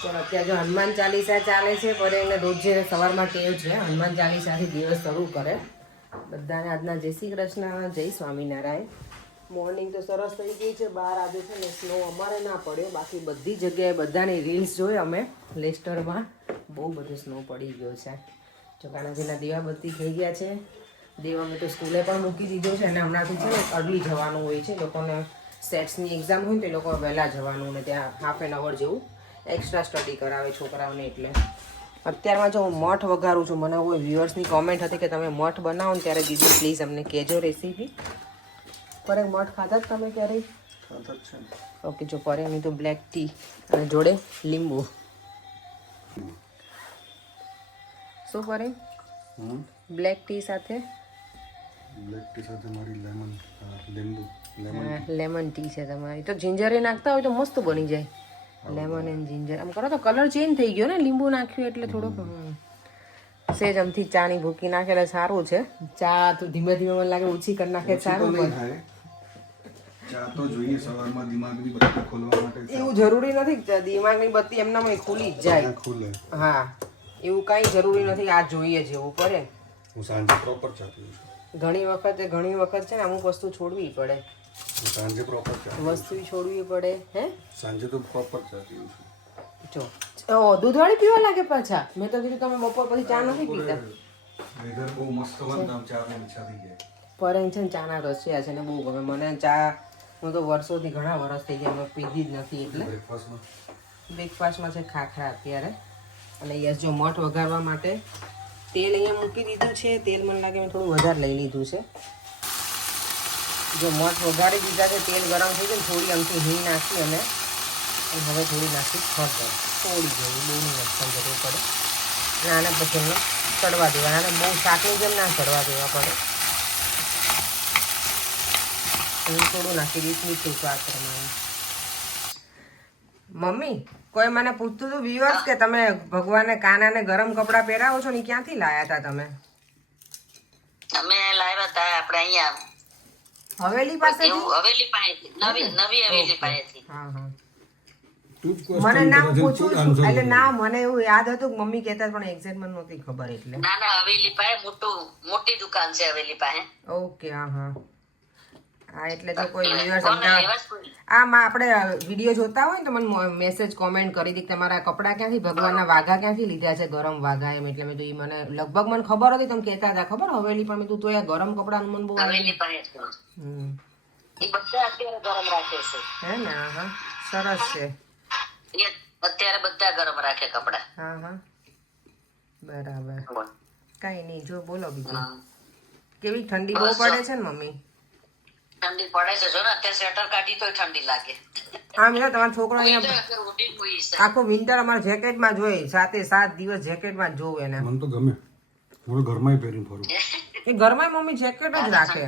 પણ અત્યારે જો હનુમાન ચાલીસા ચાલે છે પર એને રોજે સવારમાં ટેવ છે હનુમાન ચાલીસાથી દિવસ શરૂ કરે. બધાને આજના જય શ્રી કૃષ્ણ, જય સ્વામિનારાયણ. મોર્નિંગ તો સરસ થઈ ગઈ છે. બહાર આજે છે ને સ્નો અમારે ના પડ્યો, બાકી બધી જગ્યાએ બધાની રીલ્સ જોઈ અમે લેસ્ટરમાં બહુ બધું સ્નો પડી ગયો છે. ચોકાનાજીના દીવાબત્તી થઈ ગયા છે. દેવાને તો સ્કૂલે પણ મૂકી દીધો છે અને હમણાંથી છે ને અર્લી જવાનું હોય છે લોકોને. સેટ્સની એક્ઝામ હોય તો એ લોકો વહેલા જવાનું ને ત્યાં હાફ એન અવર જેવું એક્સ્ટ્રા સ્ટડી કરાવે છોકરાઓને. એટલે અત્યારમાં જો હું મઠ વઘારું છું. મને કોઈ વ્યુઅર્સની કોમેન્ટ હતી કે તમે મઠ બનાવો ને ત્યારે દીદી પ્લીઝ અમને કહેજો રેસીપી. પર મઠ ખાધા જ તમે ક્યારેય? ઓકે, જો પર એની તો બ્લેક ટી અને જોડે લીંબુ. શું કરે બ્લેક ટી સાથે? મારી લીંબુ લેમન ટી છે તમારી. તો જિંજર નાખતા હોય તો મસ્ત બની જાય. લેમન એન્ડ જિંજર આમ કરો તો કલર ચેન્જ થઈ ગયો ને. લીંબુ નાખ્યું એટલે થોડુંક સેજ આમથી ચાની ભૂકી નાખે એટલે સારું છે. ચા તો ધીમે ધીમે મને લાગે ઓછી કરી નાખે સારું પડે. ચા તો જોઈએ સવારમાં દિમાગની બત્તી ખોલવા માટે. એવું જરૂરી નથી કે દિમાગની બત્તી એમનામાં ખુલી જ જાય. ખુલે. હા, એવું કાંઈ જરૂરી નથી આ જોઈએ જેવું પડે. હું સાંજે પ્રોપર ચા પીઉં છું. ઘણી વખત છે ને અમુક વસ્તુ છોડવી પડે. સાંજે પ્રોપર ચા વસ્તુ છોડવી પડે. હે, સાંજે તો પ્રોપર ચા પીઉં છું. જો દૂધવાળી પીવા લાગે પાછા. મેં તો કીધું તમે બપોર પછી ચા નથી પીતા. વેધર બહુ મસ્ત બનતા ચા ની ઈચ્છા થઈ જાય. પર છે ને ચાના રસિયા છે ને બહુ ગમે મને ચા. હું તો વર્ષોથી ઘણા વર્ષ થઈ ગયા મેં પીધી જ નથી. એટલે બ્રેકફાસ્ટમાં છે ખાખરા અત્યારે. અને યસ જો મઠ વઘારવા માટે તેલ અહીંયા મૂકી દીધું છે. તેલ મને લાગે મેં થોડું વધારે લઈ લીધું છે. જો મઠ વઘારી દીધા છે, તેલ ગરમ થઈ જાય, થોડી અમથી હિંગ નાખી અને હવે થોડી નાખી હળદર, થોડી જેવી, બહુ નહીં નાખવાની જરૂર પડે. અને આને પછી એમને ચડવા દેવાના. આને બહુ શાકની જેમ ના ચડવા દેવા પડે. હું થોડું નાખી દઈશ મીઠું સ્વાદ પ્રમાણે. મમ્મી, કોઈ મને પૂછતું હતું વ્યુઅર્સ કે તમે ભગવાનને કાનાને ગરમ કપડાં પહેરાવો છો ને ક્યાંથી લાયા હતા તમે? અમે લાવ્યા હતા આપણે અહીંયા હવેલી પાસેથી? હવેલી પાસેથી, નવી હવેલી પાસેથી. હા હા, મને નામ પૂછું છું એટલે ના મને એવું યાદ હતું કે મમ્મી કહેતા પણ એક્ઝેક્ટ મને નહોતી ખબર. એટલે ના હવેલી પાસે મોટી દુકાન છે હવેલી પાસે. ઓકે, હા હા હા. એટલે તો કોઈ વ્યુઅર્સ આમાં આપણે વિડીયો જોતા હોય ને તો મને મેસેજ કોમેન્ટ કરી હતી કે તમારા કપડાં ક્યાંથી, ભગવાનના વાઘા ક્યાંથી લીધા છે, ગરમ વાઘા એમ. એટલે મેં તો મને લગભગ મને ખબર હતી તમે કહેતા હતા ખબર હવેલી, પણ મેં તું તો ગરમ કપડાનું મને બહુ હવેલી પાસે એ બધા અત્યારે ગરમ રાખે છે. હે ને? હા, સરસ છે. અત્યારે બધા ગરમ રાખે કપડા. હા હા, બરાબર. કઈ નહીં, જો બોલો બીજું. કેવી ઠંડી બહુ પડે છે ને મમ્મી? ઠંડી પડે છે જો ને અત્યારે સ્વેટર કાઢી તો ઠંડી લાગે. આમ જો તમારો છોકરો અહીંયા આખું વિન્ટર અમારા જેકેટમાં જોઈ, 7 દિવસ જેકેટમાં જ જોવું એને. મને તો ગમે. હું ઘરમાં પહેરીને ફરું. એ ઘરમાં મમ્મી જેકેટ જ રાખે.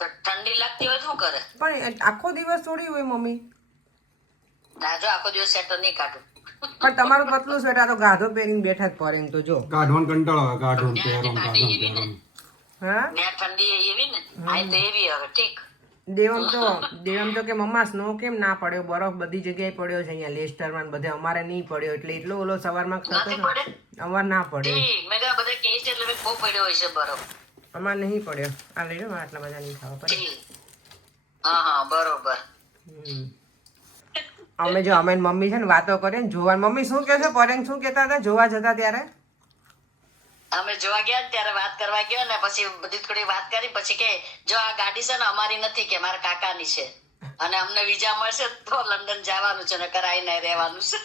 ઠંડી લાગતી હોય શું કરે? પણ આખો દિવસ થોડી હોય મમ્મી. ના જો આખો દિવસ સ્વેટર નહીં કાઢું. પણ તમારું પતલું સ્વેટર તો ગાધો પહેરીને બેઠા જ પડે. તો જો કાઢવાનું કંટાળો આવે. કાઢવાનું હા, ઠંડી એવી ને આ તો એવી હવે ઠીક. દેવમ તો કે મમ્મા સ્નો કેમ ના પડ્યો? બરફ બધી જગ્યાએ પડ્યો છે અહીંયા લેસ્ટરમાં બધે, અમારે નહીં પડ્યો. એટલે એટલો ઓલો સવારમાં થતો અમારે ના પડ્યો. મેં કહ્યું બધા કહે છે એટલે બહુ પડ્યો હોય છે બરફ. અમારે નહીં પડ્યો. આ લઈ લો, આટલા બધા નહીં ખાવા પડે. હા બરોબર. અમે જો અમે મમ્મી છે ને વાતો કરીએ ને જોવા. મમ્મી શું કહે છે? પરેંગ શું કહેતા હતા જોવા જતા ત્યારે? અમે જોવા ગયા ત્યારે વાત કરવા ગયો ને પછી બધી થોડી વાત કરી પછી કે જો આ ગાડી છે ને અમારી નથી કે મારા કાકાની છે અને અમને વિઝા મળશે તો લંડન જવાનું છે ને કરાઈને રહેવાનું છે.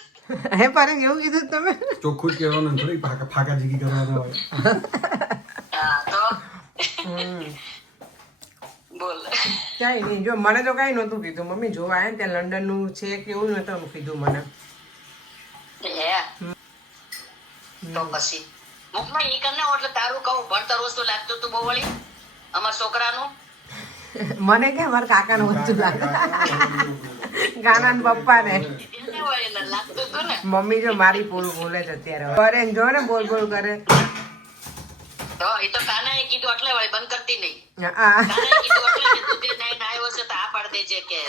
હે પરેંગ, એવું કીધું તમે? ચોખ્ખું જ કહેવાનું, થોડી ફાકા જીગી કરવાનું હોય. હા તો બોલ. કઈ નહીં, જો મને તો કઈ નહોતું કીધું. મમ્મી જોવા આવે ને ત્યાં લંડન નું છે કેવું નતું કીધું મને. હે તો પછી મુખમાં ઈ કરને એટલે તારું કહું ભણતર વસ્તુ લાગતું તું બહુ વળી અમારા છોકરાનું. મને કે મારા કાકાનું વસ્તુ લાગે, ગાના પપ્પા ને. લાગતું તું ને મમ્મી જો મારી બોલ બોલે છે અત્યારે. કરે જો ને બોલ બોલ કરે. તો એ તો કાનાએ કીધું એટલે વળી બંધ કરતી નહીં. હા, કાનાએ કીધું એટલે કે તું જે નાઈને આવ્યો છે તો આ પાડ દેજે કે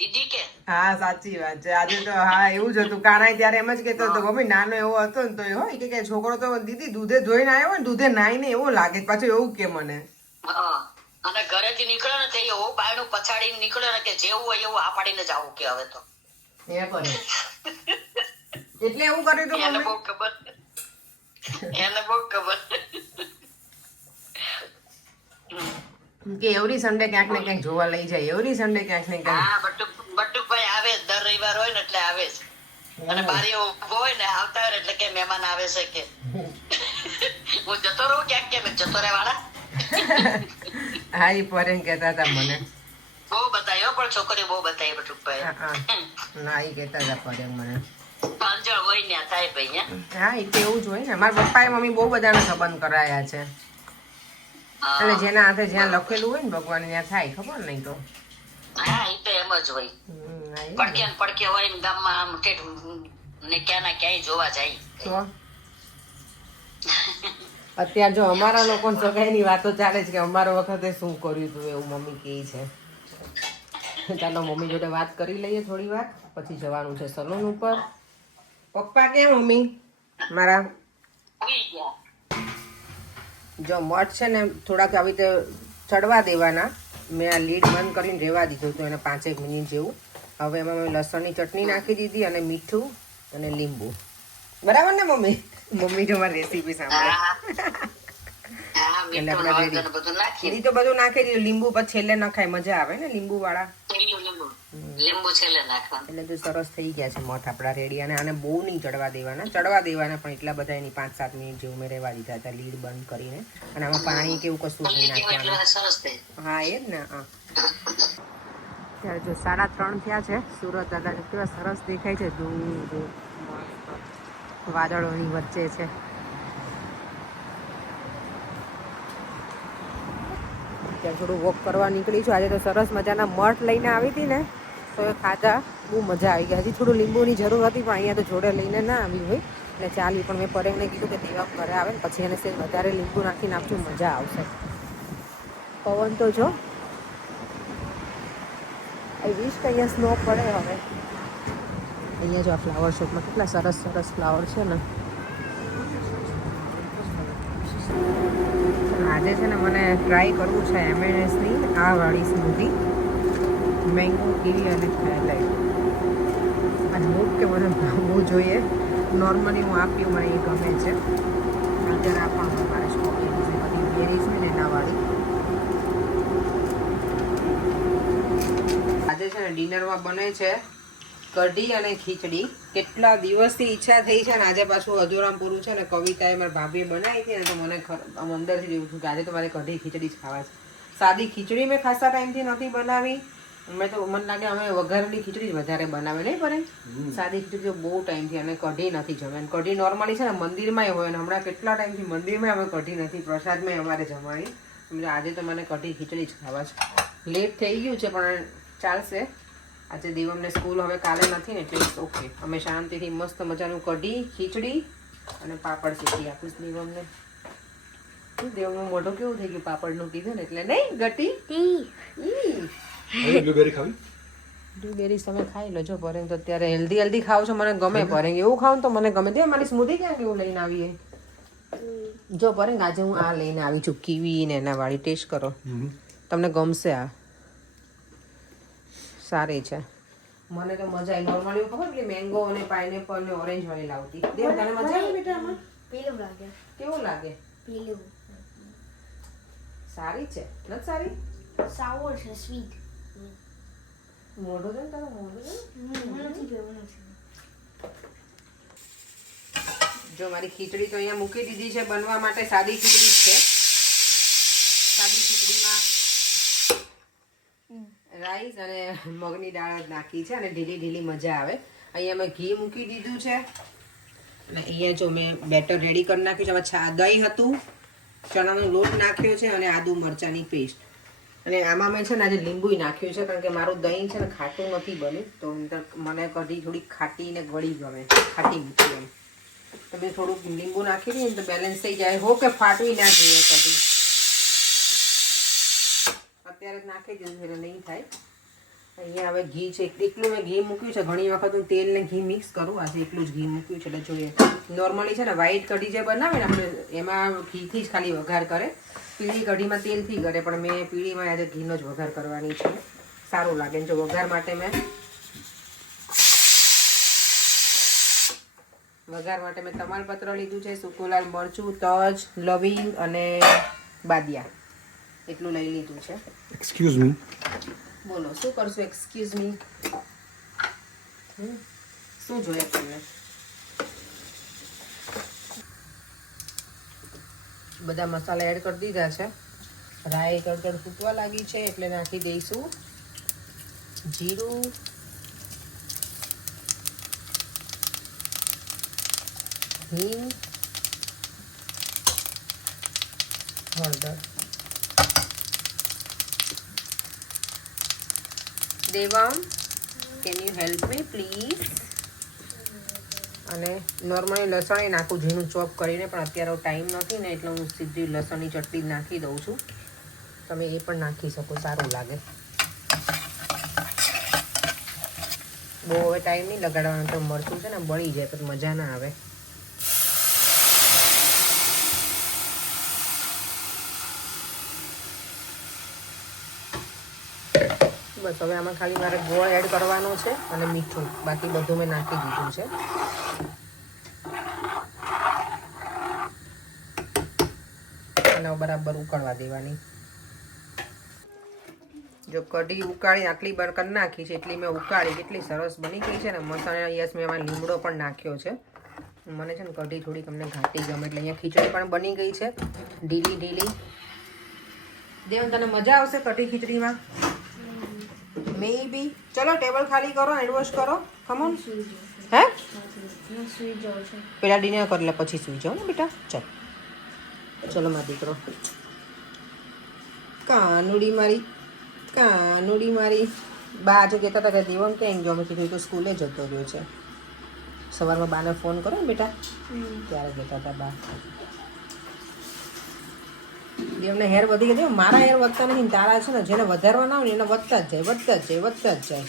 દીદી કે હા સાચી વાત છે. આજે તો હા એવું જ હતું. કાનાઈ ત્યારે એમ જ કહેતો હતો મમ્મી નાનો એવો હતો ને તો એ હોય કે છોકરો તો દીદી દૂધે ધોઈને આવ્યો હોય ને દૂધે નાઈને એવું લાગે પાછું એવું કે મને. હા અને ઘરેથી નીકળ્યો ને તે એવું બાયણું પછાડીને નીકળ્યો ને કે જેવું હોય એવું આ પાડીને જ આવું કે હવે તો એ કરે એટલે એવું કર્યું તું એને બહુ મમ્મી ખબર એને બહુ ખબર કે એવરી સન્ડે ક્યાંક ને ક્યાંક જોવા લઈ જાય એવરી સન્ડે ક્યાંક ને ક્યાંક. હા બટુકભાઈ આવે જ, દર રવિવાર હોય ને એટલે આવે જ અને બારી ઉભો હોય ને આવતા હોય ને એટલે કે મહેમાન આવે છે કે હું જતો રહું ક્યાંક કે જતો રહે વાળા હા ઈ પરેમ કહેતા હતા મને. બહુ બતાવ્યો પણ છોકરીઓ બહુ બતાવી બટુકભાઈ. ના ઈ કહેતા હતા પરેમ મને. પાંજળ હોય ને થાય ભાઈ હા ઈ તો એવું જ હોય ને. મારા પપ્પાએ મમ્મી બહુ બધાનો સંબંધ કરાયા છે. એટલે જેના હાથે જ્યાં લખેલું હોય ને ભગવાન ત્યાં થાય ખબર નહીં તો. હા ઈ તો એમ જ હોય. પડકે ને પડકે હોય ને ગામમાં આમ ઠેઠ ને ક્યાં ના ક્યાંય જોવા જાય તો અત્યારે જો અમારા લોકો સગાઈની વાતો ચાલે છે કે અમારા વખતે શું કર્યું હતું એવું મમ્મી કહે છે. ચાલો મમ્મી જોડે વાત કરી લઈએ થોડી વાર પછી જવાનું છે સલૂન ઉપર. પપ્પા કેમ મમ્મી મારા આવી ગયા જો મઠ છે ને થોડાક આવી રીતે ચડવા દેવાના. મેં આ લીડ બંધ કરીને રહેવા દીધું હતું એને 5 મિનિટ જેવું. હવે એમાં મેં લસણની ચટણી નાખી દીધી અને મીઠું અને લીંબુ. બરાબર ને મમ્મી? મમ્મી જો મારી રેસીપી સાંભળે. હા એટલે મીઠું આપણે હળદર બધું નાખી એ તો બધું નાખી દીધું. લીંબુ પછી છેલ્લે નખાય મજા આવે ને લીંબુ વાળા. લીંબુ છેલ્લે નાખવાનું. એટલે તો સરસ થઈ ગયા છે મઠ આપણા રેડી. અને આને બહુ નહીં ચડવા દેવાના પણ એટલા બધા એની 5-7 મિનિટ જેવું મેં રહેવા દીધા હતા લીડ બંધ કરીને. અને આમાં પાણી કેવું કશું નહીં નાખવાનું. સરસ થઈ હા એ જ ને. હા ત્યારે જો 3:30 થયા છે. સુરત દાદા કેવા સરસ દેખાય છે. દૂર વાદળોની વચ્ચે છે. ત્યાં થોડું વોક કરવા નીકળી છું. આજે તો સરસ મજાના મઠ લઈને આવી હતી ને તો એ ખાધા બહુ મજા આવી ગઈ. હજી થોડું લીંબુની જરૂર હતી પણ અહીંયા તો જોડે લઈને ના આવી હોય એટલે ચાલી. પણ મેં પરેમને કીધું કે દેવા ઘરે આવે ને પછી એને વધારે લીંબુ નાખીને આપશું મજા આવશે. પવન તો જો આઈ વિશ કે અહીંયા સ્નો પડે હવે. અહીંયા જો આ ફ્લાવર શોપમાં કેટલા સરસ સરસ ફ્લાવર છે ને. આજે છે ને મને ટ્રાય કરવું છે M&Sની આ વાળી સ્મૂધી મેંગો કીવી અને હાઈલાઈટ. અને મૂક કે મને ભાવવું જોઈએ. નોર્મલી હું આપ્યું મને એ ગમે છે. અત્યારે આ પણ મારે સ્ટ્રોબેરીઝ ને બધી બેરીઝ હોય ને એના વાળી. આજે છે ને ડિનરમાં બને છે કઢી અને ખીચડી. કેટલા દિવસથી ઈચ્છા થઈ છે ને આજે પાછું અધૂરામ પૂરું છે ને. કવિતાએ મારી ભાભીએ બનાવી હતી ને તો મને અંદરથી જેવું છું કે આજે તો મારે કઢી ખીચડી જ ખાવા છે. સાદી ખીચડી મેં ખાસા ટાઈમથી નથી બનાવી. મેં તો મને લાગે અમે વઘારેલી ખીચડી જ વધારે બનાવે નહીં પડે. સાદી ખીચડી તો બહુ ટાઈમથી અને કઢી નથી જમે. અને કઢી નોર્મલી છે ને મંદિરમાં હોય ને હમણાં કેટલા ટાઈમથી મંદિરમાં અમે કઢી નથી પ્રસાદમાં અમારે જમાડી. આજે તો મને કઢી ખીચડી જ ખાવા છે. લેટ થઈ ગયું છે પણ ચાલશે. આજે દેવમને સ્કૂલ હવે કાલે નથી ને એટલે ઓકે. અમે શાંતિથી મસ્ત મજાનું કઢી ખીચડી અને પાપડ શીખી આપીશ દેવમને. દેવનું મોઢું કેવું થઈ ગયું પાપડનું કીધું ને એટલે નહીં ગટી. બ્લુબેરી ખાવી? બ્લુબેરીઝ તમે ખાઈ લો જો પરેંગ. તો અત્યારે હેલ્ધી ખાવ છો મને ગમે પરેંગ. એવું ખાવ તો મને ગમે. દે મારી સ્મૂધી ક્યાં કેવું લઈને આવીએ જો પરેંગ. આજે હું આ લઈને આવી છું કીવી ને એના વાળી. ટેસ્ટ કરો તમને ગમશે. આ સારી છે. મને તો મજા આવી. નોર્મલી ખબર કે મેંગો અને પાઇનેપલ ને ઓરેન્જ વાળી લાવતી. દેવ તને મજા આવી બેટા આમાં? પીલું લાગે. કેવું લાગે? પીલું. સારી છે નથી સારી? સાવર છે સ્વીટ. મોઢું છે ને તારું મોઢું છે. નથી પીવું નથી. જો મારી ખીચડી તો અહીંયા મૂકી દીધી છે બનવા માટે. સાદી ખીચડી જ છે. સાદી ખીચડીમાં રાઈસ અને મગની દાળ જ નાખી છે અને ઢીલી ઢીલી મજા આવે. અહીંયા મેં ઘી મૂકી દીધું છે અને અહીંયા જો મેં બેટર રેડી કરી નાખ્યું છે. હવે દહીં હતું, ચણાનો લોટ નાખ્યો છે અને આદુ મરચાંની પેસ્ટ. અને આમાં મેં છે ને આજે લીંબુ નાખ્યું છે કારણ કે મારું દહીં છે ને ખાટું નથી બન્યું. તો મને કઢી થોડી ખાટી ને ગળી ગમે. ખાટી મીઠી એમ. તમે થોડુંક લીંબુ નાખી દઈએ ને તો બેલેન્સ થઈ જાય. હો કે ફાટવી ના જોઈએ કઢી. અત્યારે જ નાખી દીધું એટલે નહીં થાય. અહીંયા હવે ઘી છે, એકલું મેં ઘી મૂક્યું છે. ઘણી વખત હું તેલ ને ઘી મિક્સ કરું, આજે એકલું જ ઘી મૂક્યું છે. એટલે જોઈએ, નોર્મલી છે ને વ્હાઈટ કઢી જે બનાવે ને આપણે એમાં ઘીથી જ ખાલી વઘાર કરે. પીળી કઢીમાં તેલથી કરે, પણ મેં પીળીમાં આજે ઘીનો જ વઘાર કરવાની છે. સારું લાગે. જો વઘાર માટે મેં તમાલપત્ર લીધું છે, સૂકું લાલ મરચું, તજ, લવિંગ અને બાદિયા એટલું લઈ લીધું છે. Excuse me. બોલો શું કરશું? Excuse me. શું જોઈએ તમને? બધા મસાલા એડ કરી દીધા છે. રાઈ કડકડ ફૂટવા લાગી છે એટલે નાખી દઈશું જીરું, હિંગ, હળદર. Devang, can you help me please? અને નોર્મલી લસણ નાખું ઝીણું ચોપ કરીને, પણ અત્યારે ટાઈમ નથી ને એટલે હું સીધી લસણની ચટણી જ નાખી દઉં છું. તમે એ પણ નાખી શકો, સારું લાગે. બહુ હવે ટાઈમ નહીં લગાડવાનો, તો મરચું છે ને બળી જાય તો મજા ના આવે. બસ હવે આમાં ખાલી મારે ગોળ એડ કરવાનો છે અને મીઠું, બાકી બધું મેં નાખી દીધું છે. અને બરાબર ઉકળવા દેવાની. જો કઢી ઉકાળી આટલી બર કરી નાખી છે, એટલી મેં ઉકાળી, કેટલી સરસ બની ગઈ છે ને મસાલા. યસ, મેં એમાં લીમડો પણ નાખ્યો છે. મને છે ને કઢી થોડીક અમને ઘાટી ગમે, એટલે અહીંયા ખીચડી પણ બની ગઈ છે ઢીલી ઢીલી. દેવન, તને મજા આવશે કઢી ખીચડીમાં? મે બી. ચલો ટેબલ ખાલી કરો, હેન્ડ વોશ કરો. કમોન. હે સુઈ જાઉં છું. પેલા ડિનર કરી લે પછી સુઈ જાઓ ને બેટા. ચાલ ચલો મારો દીકરો. કાનુડી મારી, કાનુડી મારી. બા આજે કહેતા હતા કે દેવમ ક્યાં ગયો? મેં કીધું તો સ્કૂલે જતો રહ્યો છે. સવારમાં બાને ફોન કરો ને બેટા, ત્યારે કહેતા હતા બા. દેવને હેર વધી ગયા. મારા હેર વધતા નથી, તારા છે ને જેને વધારવા ના હોય ને એને વધતા જ જાય, વધતા જ જાય, વધતા જ જાય.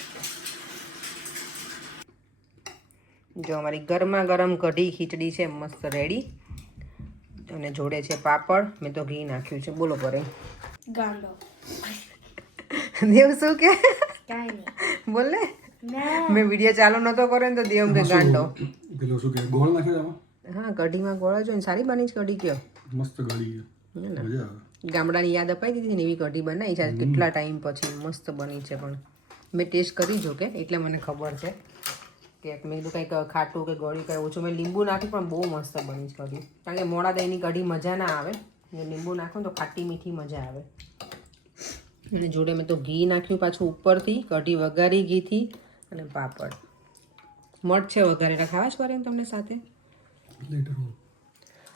જો અમારી ગરમા ગરમ કઢી ખીચડી છે મસ્ત રેડી, અને જોડે છે પાપડ. મેં તો ઘી નાખ્યું છે. બોલો પરે ગાંડો. દેવ શું કે? કાંઈ નહીં. બોલ ને. ના. મેં વિડીયો ચાલુ નતો કર્યો ને તો દેવ કે ગાંડો. પેલો શું કે ગોળ નાખ્યો આમાં? હા, કઢીમાં ગોળા જો ને સારી બની છે કઢી. કયો મસ્ત ગળી છે, મજા આવે. ગામડાની યાદ અપાઈ દીધી ને એવી કઢી બનાવી છે કેટલા ટાઈમ પછી. મસ્ત બની છે, પણ મેં ટેસ્ટ કરી જો કે એટલે મને ખબર છે કે મેં કીધું કંઈક ખાટું કે ગળ્યું કંઈ ઓછું. મેં લીંબુ નાખી પણ બહુ મસ્ત બની છે કઢી. કારણ કે મોડા દહીંની કઢી મજા ના આવે, લીંબુ નાખો તો ખાટી મીઠી મજા આવે. અને જોડે મેં તો ઘી નાખ્યું પાછું ઉપરથી, કઢી વઘારી ઘીથી, અને પાપડ. મઠ છે વઘારેલા, ખાવા જ પડે તમને સાથે.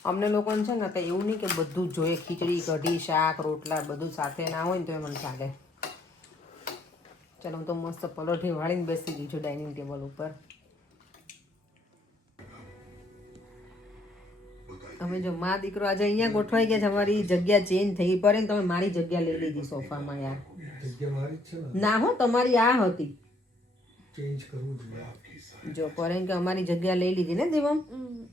અમને લોકોને છે ને તો એવું નહીં કે બધું જ જોઈએ, ખીચડી કઢી શાક રોટલા બધું સાથે ના હોય ને તો એ મને ચાલે. ચાલો હું તો મસ્ત પલોઠી વાળીને બેસી ગઈ છું ડાઇનિંગ ટેબલ ઉપર. અમે જો મા દીકરો આજે અહીંયા ગોઠવાઈ ગયા છે. અમારી જગ્યા ચેન્જ થઈ પડે ને તમે મારી જગ્યા લઈ લીધી સોફામાં યાર. ના હો, તમારી આ હતી. જો પરેન કે અમારી જગ્યા લઈ લીધી ને દેવમ,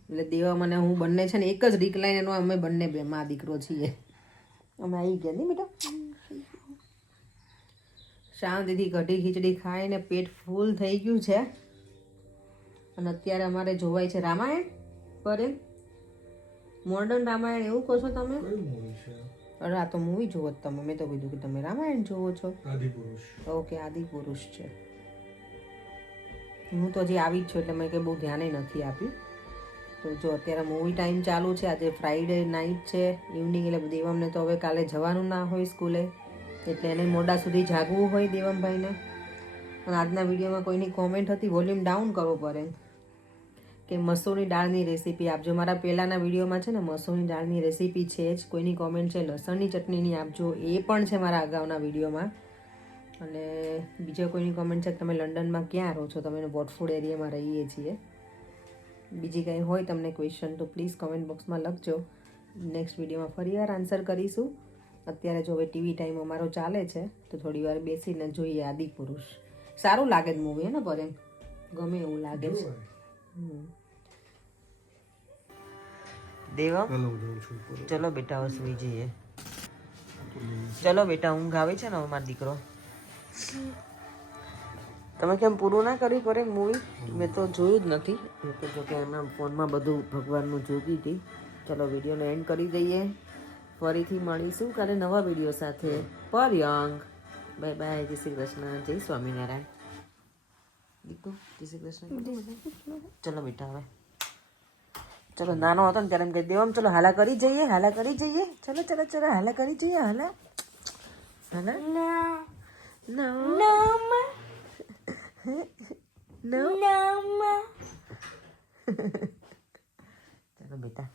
એટલે દેવા મને હું બંને છે ને એક જ રિકલાઇન એનો અમે બંને બે મા દીકરો છીએ. અમે આવી ગયા નહીં બેટા. શાંતિથી કઢી ખીચડી ખાઈને પેટ ફૂલ થઈ ગયું છે. અને અત્યારે અમારે જોવાય છે રામાયણ. પરેન મોડર્ન રામાયણ એવું કહો છો તમે? અરે આ તો મૂવી જોવો તમે. મેં તો કીધું કે તમે રામાયણ જોવો છો. ઓકે, આદિપુરુષ છે. હું તો હજી આવી જ છું એટલે મેં કંઈ બહુ ધ્યાને નથી આપ્યું. તો જો અત્યારે મૂવી ટાઈમ ચાલુ છે. આજે ફ્રાઈડે નાઇટ છે, ઇવનિંગ, એટલે દેવમને તો હવે કાલે જવાનું ના હોય સ્કૂલે, એટલે એને મોડા સુધી જાગવું હોય દેવમભાઈને. અને આજના વિડીયોમાં કોઈની કોમેન્ટ હતી, વોલ્યુમ ડાઉન કરવો પડે, કે મસૂરની દાળની રેસીપી આપજો. મારા પહેલાંના વિડીયોમાં છે ને મસૂરની દાળની રેસીપી છે જ. કોઈની કોમેન્ટ છે લસણની ચટણીની આપજો, એ પણ છે મારા અગાઉના વિડીયોમાં. અને બીજો કોઈની કોમેન્ટ છે કે તમે લંડનમાં ક્યાં રહો છો? તમે વોટફૂડ એરિયામાં રહીએ છીએ. બીજી કંઈ હોય તમને ક્વેશ્ચન તો પ્લીઝ કમેન્ટ બોક્સમાં લખજો. નેક્સ્ટ વિડીયોમાં ફરીવાર આન્સર કરીશું. અત્યારે જો હવે ટીવી ટાઈમ અમારો ચાલે છે તો થોડી વાર બેસીને જોઈએ આદિપુરુષ. સારું લાગે છે મૂવી ને પર એમ ગમે એવું લાગે છે દેવા હાલો હું જાઉં છું ઉપર. ચલો બેટા હવે સુઈ જઈએ ચલો બેટા ઊંઘ આવે છે ને હવે મારો દીકરો તમે કેમ પૂરું ના કર્યું પર મૂવી મેં તો જોયું જ નથી મેં તો જો કે એના ફોનમાં બધું ભગવાનનું જોતી હતી ચલો વિડીયોને એન્ડ કરી દઈએ ફરીથી મળીશું કાલે નવા વિડીયો સાથે પર યંગ બાય બાય જય શ્રી કૃષ્ણ જય સ્વામિનારાયણ દીકુ જય શ્રી કૃષ્ણ ચલો બેટા હવે ચલો નાનો હતો ને ત્યારે એમ કહી દેવા ચલો હાલા કરી જઈએ ચલો ચલો ચલો હાલા કરી જઈએ હાલા હાલા No. No. No. ચલો બેટા